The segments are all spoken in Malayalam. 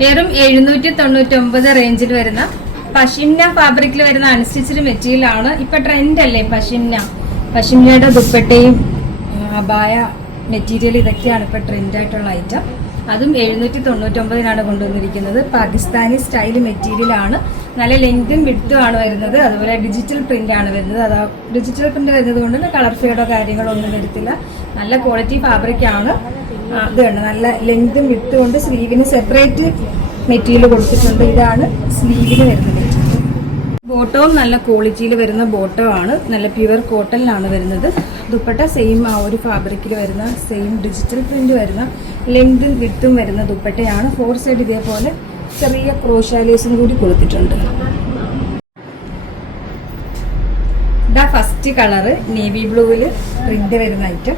വെറും 799 റേഞ്ചിൽ വരുന്ന പഷിംന ഫാബ്രിക്കിൽ വരുന്ന അൺസ്റ്റിച്ചഡ് മെറ്റീരിയൽ ആണ്. ഇപ്പൊ ട്രെൻഡ് അല്ലേ പഷിംനയുടെ ദുപ്പട്ടയും അബായ മെറ്റീരിയൽ ഇതൊക്കെയാണ് ഇപ്പൊ ട്രെൻഡ് ആയിട്ടുള്ള ഐറ്റം. അതും 799 കൊണ്ടുവന്നിരിക്കുന്നത്. പാകിസ്ഥാനി സ്റ്റൈൽ മെറ്റീരിയൽ ആണ്. നല്ല ലെങ്തും വിഡ്ത്തും ആണ് വരുന്നത്. അതുപോലെ ഡിജിറ്റൽ പ്രിന്റ് ആണ് വരുന്നത്. അതാ ഡിജിറ്റൽ പ്രിന്റ് വരുന്നത് കൊണ്ട് കളർ ഫെയ്ഡോ കാര്യങ്ങളോ ഒന്നും വരത്തില്ല. നല്ല ക്വാളിറ്റി ഫാബ്രിക് ആണ്. ഇതാണ് നല്ല ലെങ്തും വിഡ്ത്തും കൊണ്ട് സ്ലീവിന് സെപ്പറേറ്റ് മെറ്റീരിയൽ കൊടുത്തിട്ടുണ്ട്. ഇതാണ് സ്ലീവിന് വരുന്ന മെറ്റീരിയൽ. ബോട്ടവും നല്ല ക്വാളിറ്റിയിൽ വരുന്ന ബോട്ടോ ആണ്. നല്ല പ്യുവർ കോട്ടണിലാണ് വരുന്നത്. ദുപ്പട്ട സെയിം ആ ഒരു ഫാബ്രിക്കിൽ വരുന്ന സെയിം ഡിജിറ്റൽ പ്രിന്റ് വരുന്ന ലെങ്തും വിഡ്ത്തും വരുന്ന ദുപ്പട്ടയാണ്. 4 സൈഡ് ഇതേപോലെ ചെറിയ ക്രോഷാലേസും കൂടി കൊടുത്തിട്ടുണ്ട്. ഇതാ ഫസ്റ്റ് കളറ് നേവി ബ്ലൂവില് പ്രിന്റ് വരുന്ന ഐറ്റം.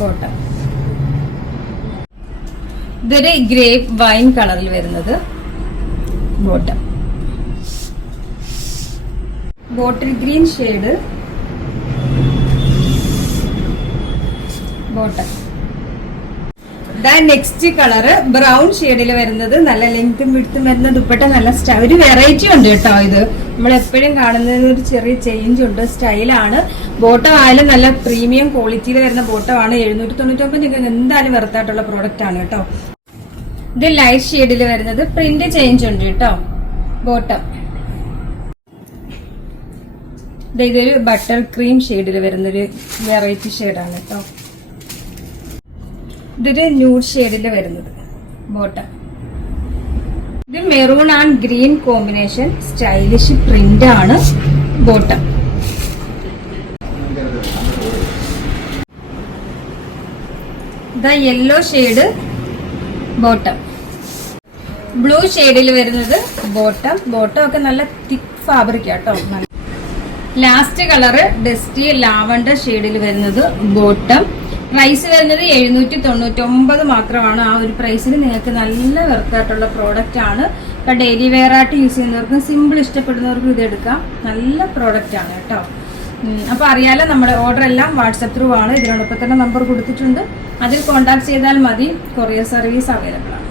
ബോട്ടം ഇതൊരു ഗ്രേപ്പ് വൈൻ കളറിൽ വരുന്നത്. Bottom bottle green shade. Bottom next colour brown ഷെയ്ഡിൽ വരുന്നത്. നല്ല ലെങ്തും വിഡ്ത്തും വരുന്ന ദുപ്പട്ട. നല്ല ഒരു വെറൈറ്റി ഉണ്ട് കേട്ടോ. ഇത് നമ്മൾ എപ്പോഴും കാണുന്നതിന് ഒരു ചെറിയ ചേഞ്ച് ഉണ്ട്. സ്റ്റൈലാണ്. ബോട്ടം ആയാലും നല്ല പ്രീമിയം ക്വാളിറ്റിയിൽ വരുന്ന ബോട്ടമാണ്. 799 നിങ്ങൾക്ക് എന്തായാലും വെറുത്തായിട്ടുള്ള പ്രോഡക്റ്റ് ആണ് കേട്ടോ. ഇത് ലൈറ്റ് ഷെയ്ഡിൽ വരുന്നത്. പ്രിന്റ് ചേഞ്ച് ഉണ്ട് കേട്ടോ. ബോട്ടം ഇതൊരു ബട്ടർ ക്രീം ഷെയ്ഡിൽ വരുന്നൊരു വെറൈറ്റി ഷെയ്ഡാണ് കേട്ടോ. ഇതൊരു ന്യൂഡ് ഷെയ്ഡിൽ വരുന്നത്. ബോട്ടം ഇത് maroon and green combination stylish print ആണ്. ബോട്ടം ഇതാ യെല്ലോ ഷെയ്ഡ്. ബോട്ടം ബ്ലൂ ഷെയ്ഡിൽ വരുന്നത്. ബോട്ടം ഒക്കെ നല്ല തിക്ക് ഫാബ്രിക് ആട്ടോ. ലാസ്റ്റ് കളറ് ഡസ്റ്റി ലാവണ്ടർ ഷെയ്ഡിൽ വരുന്നത്. ബോട്ടം പ്രൈസ് വരുന്നത് 799 മാത്രമാണ്. ആ ഒരു പ്രൈസിന് നിങ്ങൾക്ക് നല്ല വെർത്തായിട്ടുള്ള പ്രോഡക്റ്റ് ആണ്. ഇപ്പൊ ഡെയിലി വെയർ ആയിട്ട് യൂസ് ചെയ്യുന്നവർക്കും സിമ്പിൾ ഇഷ്ടപ്പെടുന്നവർക്കും ഇത് എടുക്കാം. നല്ല പ്രോഡക്റ്റ് ആണ് കേട്ടോ. അപ്പൊ അറിയാലോ, നമ്മുടെ ഓർഡർ എല്ലാം വാട്സപ്പ് ത്രൂ ആണ്. ഇതിനോടൊപ്പം തന്നെ നമ്പർ കൊടുത്തിട്ടുണ്ട്. അതിൽ കോൺടാക്ട് ചെയ്താൽ മതി. കൊറിയർ സർവീസ് അവൈലബിൾ ആണ്.